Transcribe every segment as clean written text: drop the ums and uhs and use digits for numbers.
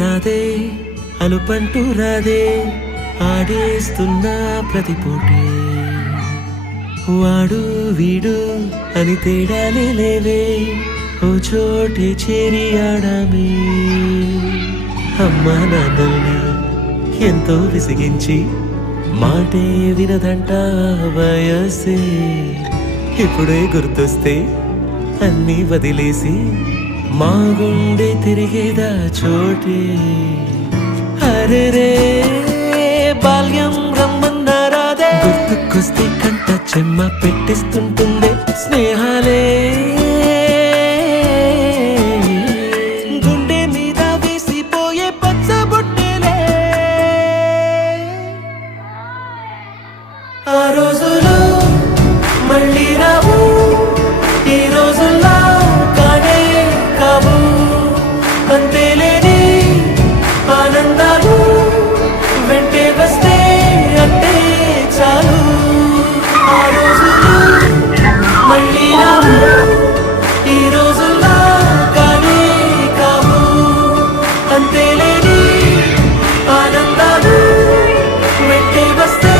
రాదే అలుపంటూ రాదే ఆడేస్తున్నా ప్రతి పూటే వాడు వీడు అని తేడాలే లేవే ఓ చోటే చేరి ఆడామే అమ్మా నాన్నల్ని ఎంతో విసిగించి మాటే వినదంట వయసే ఇప్పుడే గుర్తొస్తే అన్నీ వదిలేసి మా గుండె తిరిగేదా చోటే అరెరే బాల్యం రమ్మన్నారాదే గుర్తుకొస్తే కంట చెమ్మ పెట్టిస్తుంటుందే స్నేహాలే గుండె మీద వేసిపోయే పచ్చబొట్టెలే ఆ రోజులు మళ్ళీ రావు ఈ రోజుల్లో కానే కావు అంతేలేని ఆనందాలు వెంటే వస్తే అంటే చాలు ఆ రోజులు మళ్ళీ రావు ఈ రోజుల్లో కానే కావు అంతేలేని ఆనందాలు వెంటే వస్తే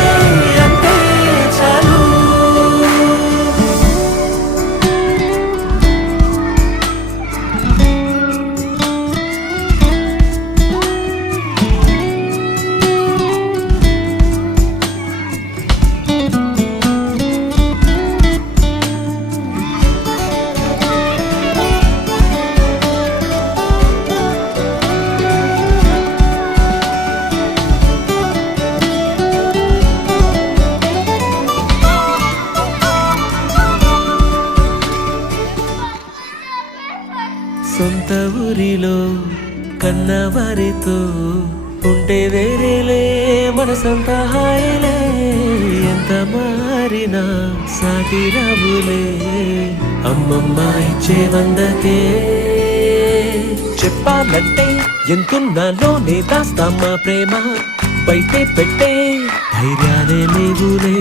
అంటే చాలు సొంత ఊరిలో కన్నవారితో ఉంటే వేరేలే మనసంత హాయిలే ఎంత మారినా సాటి రావులే అమ్మమ్మ ఇచ్చే వందకే చెప్పాలంటే ఎంతున్నాలోనే దాస్తామా ప్రేమ బయటే పెట్టే ధైర్యాలే లేవులే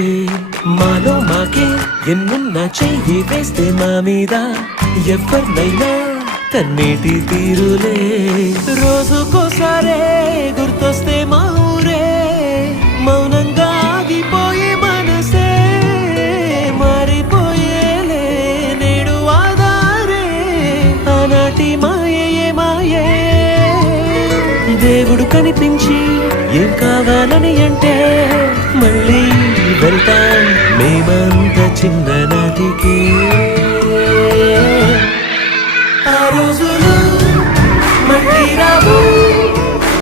మాలో మాకే ఎన్నున్నా చెయ్యి వేస్తే మా మీద ఎవరినైనా కన్నీటి తీరులే రోజుకోసారే గుర్తొస్తే మా ఊరే మౌనంగా ఆగిపోయే మనసే మారిపోయేలే నేడు ఆధారే ఆనాటి మాయే మాయే దేవుడు కనిపించి ఏం కావాలని అంటే మళ్ళీ వెళ్తాం మేమంత చిన్న